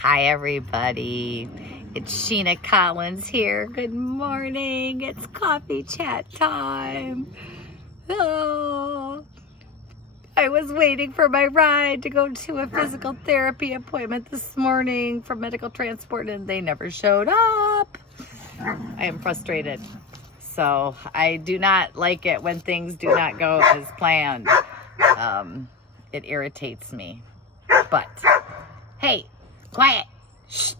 Hi, everybody. It's Shena Collins here. Good morning. It's coffee chat time. Oh, I was waiting for my ride to go to a physical therapy appointment this morning for medical transport, and they never showed up. I am frustrated. So I do not like it when things do not go as planned. It irritates me. But, hey, quiet. Shh.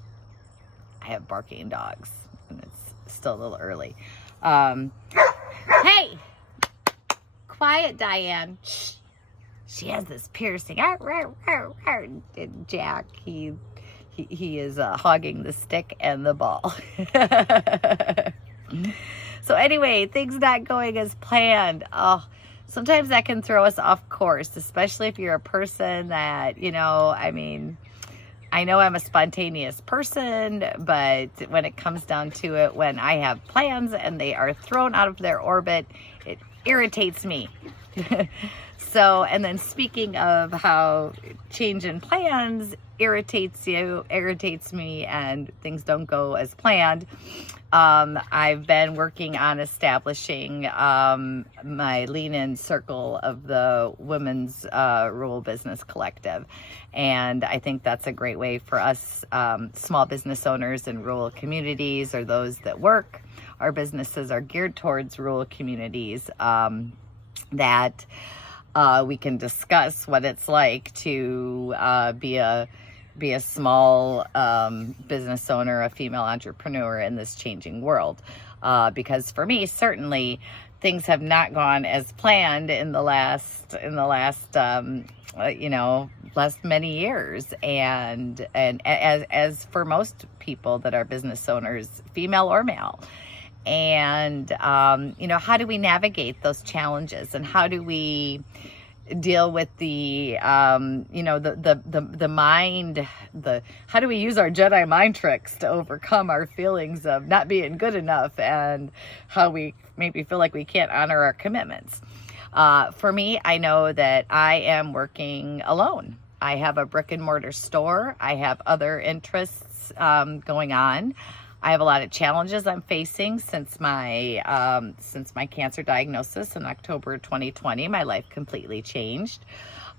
I have barking dogs, and it's still a little early. Hey, quiet, Diane. Shh. She has this piercing. And Jack, he is hogging the stick and the ball. So anyway, things not going as planned. Oh, sometimes that can throw us off course, especially if you're a person that, I know I'm a spontaneous person, but when it comes down to it, when I have plans and they are thrown out of their orbit, it irritates me. So, and then speaking of how change in plans irritates me, and things don't go as planned, I've been working on establishing my lean-in circle of the Women's Rural Business Collective. And I think that's a great way for us small business owners in rural communities, or those that work. Our businesses are geared towards rural communities, that we can discuss what it's like to be a small business owner, a female entrepreneur in this changing world. Because for me, certainly things have not gone as planned in the last many years, and as for most people that are business owners, female or male. And how do we navigate those challenges, and how do we deal with the mind, how do we use our Jedi mind tricks to overcome our feelings of not being good enough, and how we maybe feel like we can't honor our commitments. For me, I know that I am working alone. I have a brick and mortar store. I have other interests going on. I have a lot of challenges I'm facing since my cancer diagnosis in October 2020. My life completely changed.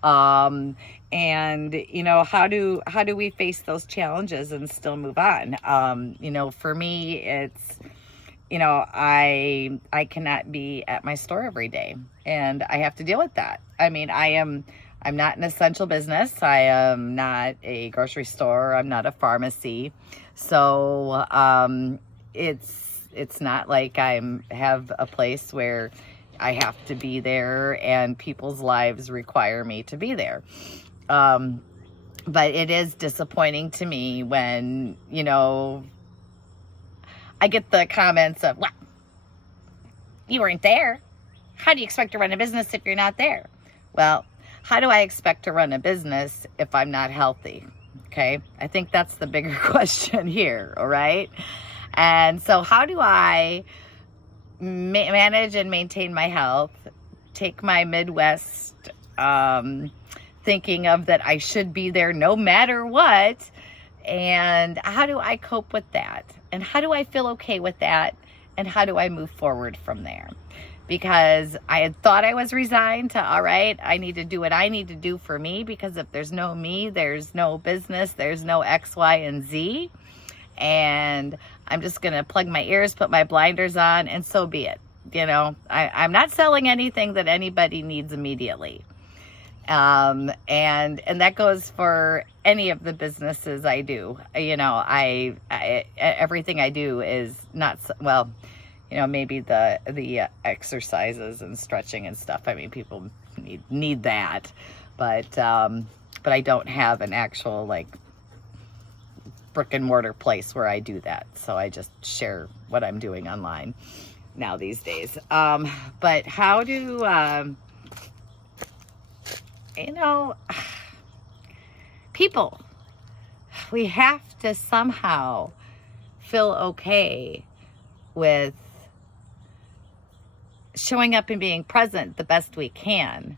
And how do we face those challenges and still move on? For me, it's, I cannot be at my store every day, and I have to deal with that. I'm not an essential business. I am not a grocery store. I'm not a pharmacy. So it's not like I have a place where I have to be there and people's lives require me to be there. But it is disappointing to me when, I get the comments of, well, you weren't there. How do you expect to run a business if you're not there? Well, how do I expect to run a business if I'm not healthy? Okay, I think that's the bigger question here, all right? And so how do I manage and maintain my health, take my Midwest thinking of that I should be there no matter what, and how do I cope with that? And how do I feel okay with that? And how do I move forward from there? Because I had thought I was resigned to, all right, I need to do what I need to do for me, because if there's no me, there's no business, there's no X, Y, and Z. And I'm just going to plug my ears, put my blinders on, and so be it. I'm not selling anything that anybody needs immediately. And that goes for any of the businesses I do. I everything I do is not, well, maybe the exercises and stretching and stuff. People need that, but I don't have an actual brick and mortar place where I do that. So I just share what I'm doing online now these days. But how do people? We have to somehow feel okay with showing up and being present the best we can,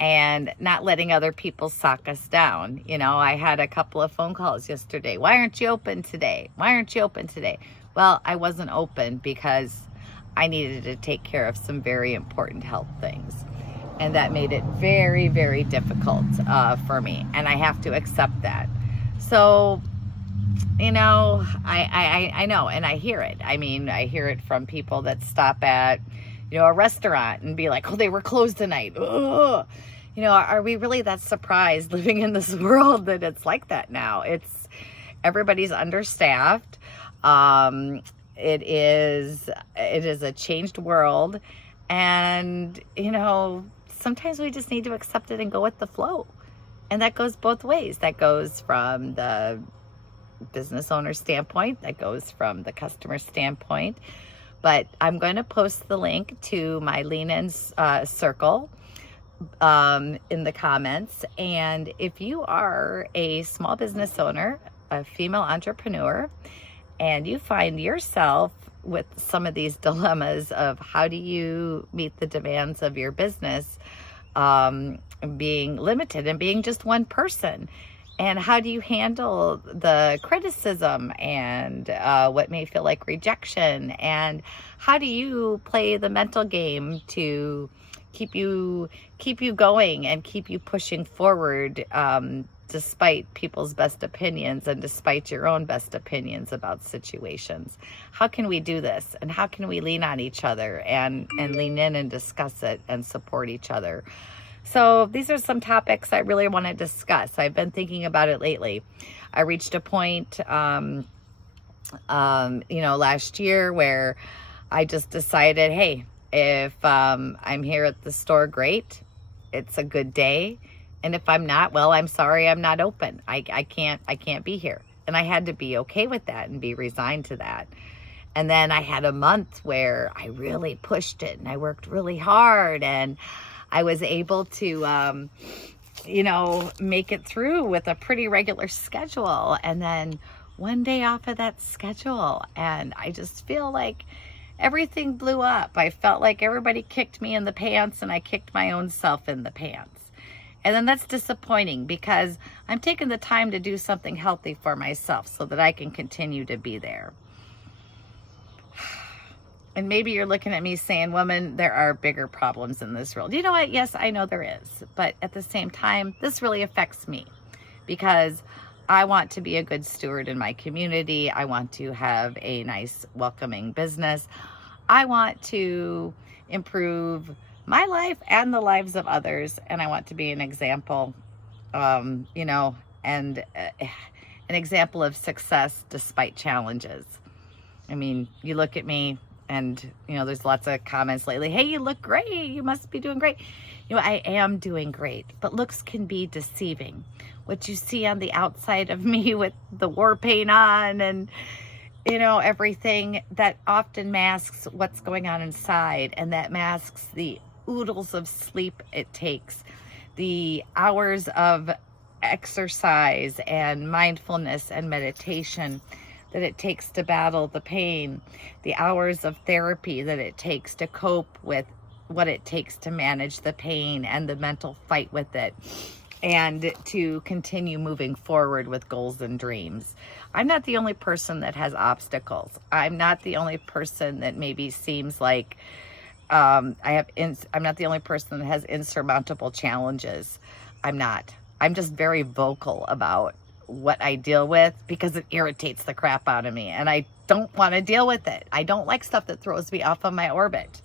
and not letting other people suck us down. You know, I had a couple of phone calls yesterday. Why aren't you open today? Why aren't you open today? Well, I wasn't open because I needed to take care of some very important health things. And that made it very, very difficult for me. And I have to accept that. So, you know, I know, and I hear it. I mean, I hear it from people that stop at, you know, a restaurant and be like, oh, they were closed tonight. Ugh. You know, are we really that surprised living in this world that it's like that now? Everybody's understaffed. It is a changed world. And, you know, sometimes we just need to accept it and go with the flow. And that goes both ways. That goes from the business owner standpoint. That goes from the customer standpoint. But I'm going to post the link to my Lean In circle in the comments. And if you are a small business owner, a female entrepreneur, and you find yourself with some of these dilemmas of how do you meet the demands of your business, being limited and being just one person, and how do you handle the criticism and what may feel like rejection, and how do you play the mental game to keep you going and keep you pushing forward, despite people's best opinions and despite your own best opinions about situations. How can we do this? And how can we lean on each other and lean in and discuss it and support each other? So these are some topics I really want to discuss. I've been thinking about it lately. I reached a point, you know, last year where I just decided, hey, if I'm here at the store, great. It's a good day. And if I'm not, well, I'm sorry, I'm not open. I can't be here. And I had to be okay with that and be resigned to that. And then I had a month where I really pushed it and I worked really hard, and I was able to, you know, make it through with a pretty regular schedule. And then one day off of that schedule, and I just feel like everything blew up. I felt like everybody kicked me in the pants and I kicked my own self in the pants. And then that's disappointing because I'm taking the time to do something healthy for myself so that I can continue to be there. And maybe you're looking at me saying, woman, there are bigger problems in this world. You know what? Yes, I know there is. But at the same time, this really affects me because I want to be a good steward in my community. I want to have a nice, welcoming business. I want to improve my life and the lives of others. And I want to be an example, you know, and an example of success despite challenges. I mean, you look at me and, you know, there's lots of comments lately. Hey, you look great. You must be doing great. You know, I am doing great, but looks can be deceiving. What you see on the outside of me with the war paint on and, you know, everything, that often masks what's going on inside, and that masks the oodles of sleep it takes, the hours of exercise and mindfulness and meditation that it takes to battle the pain, the hours of therapy that it takes to cope with what it takes to manage the pain and the mental fight with it, and to continue moving forward with goals and dreams. I'm not the only person that has obstacles. I'm not the only person that maybe seems like I'm not the only person that has insurmountable challenges. I'm not. I'm just very vocal about what I deal with because it irritates the crap out of me, and I don't want to deal with it. I don't like stuff that throws me off of my orbit.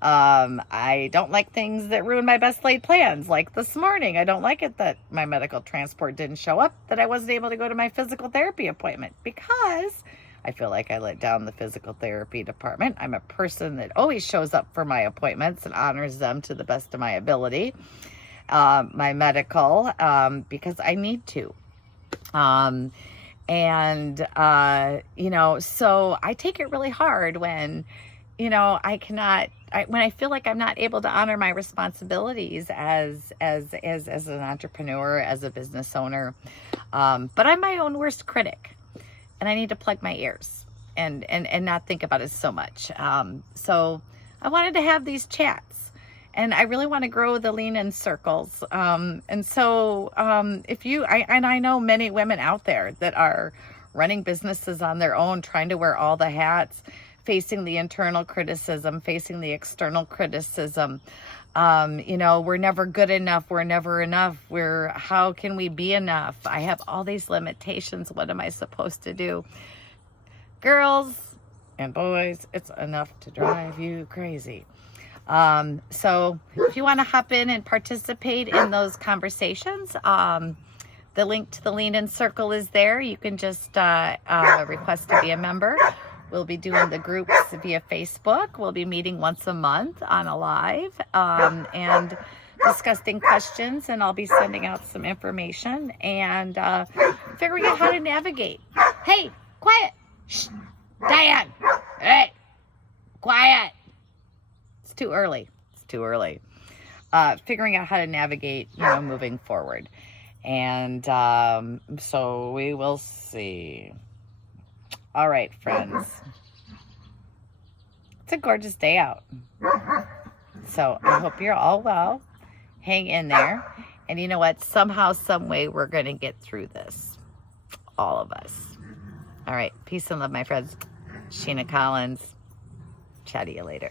I don't like things that ruin my best laid plans. Like this morning, I don't like it that my medical transport didn't show up, that I wasn't able to go to my physical therapy appointment because I feel like I let down the physical therapy department. I'm a person that always shows up for my appointments and honors them to the best of my ability. My medical, because I need to. You know, so I take it really hard when, you know, when I feel like I'm not able to honor my responsibilities as an entrepreneur, as a business owner. But I'm my own worst critic, and I need to plug my ears and not think about it so much. So I wanted to have these chats And I really want to grow the lean in circles. And so if you, I know many women out there that are running businesses on their own, trying to wear all the hats, facing the internal criticism, facing the external criticism. You know, we're never good enough. We're never enough. How can we be enough? I have all these limitations. What am I supposed to do? Girls and boys, it's enough to drive you crazy. So if you want to hop in and participate in those conversations, the link to the Lean In Circle is there. You can just request to be a member. We'll be doing the groups via Facebook. We'll be meeting once a month on a live and discussing questions, and I'll be sending out some information and figuring out how to navigate. Hey, quiet. Shh. Diane. Hey, quiet. It's too early. It's too early. Figuring out how to navigate, you know, moving forward. And so we will see. All right, friends. It's a gorgeous day out. So I hope you're all well. Hang in there. And you know what? Somehow, some way, we're going to get through this. All of us. All right. Peace and love, my friends. Shena Collins. Chat to you later.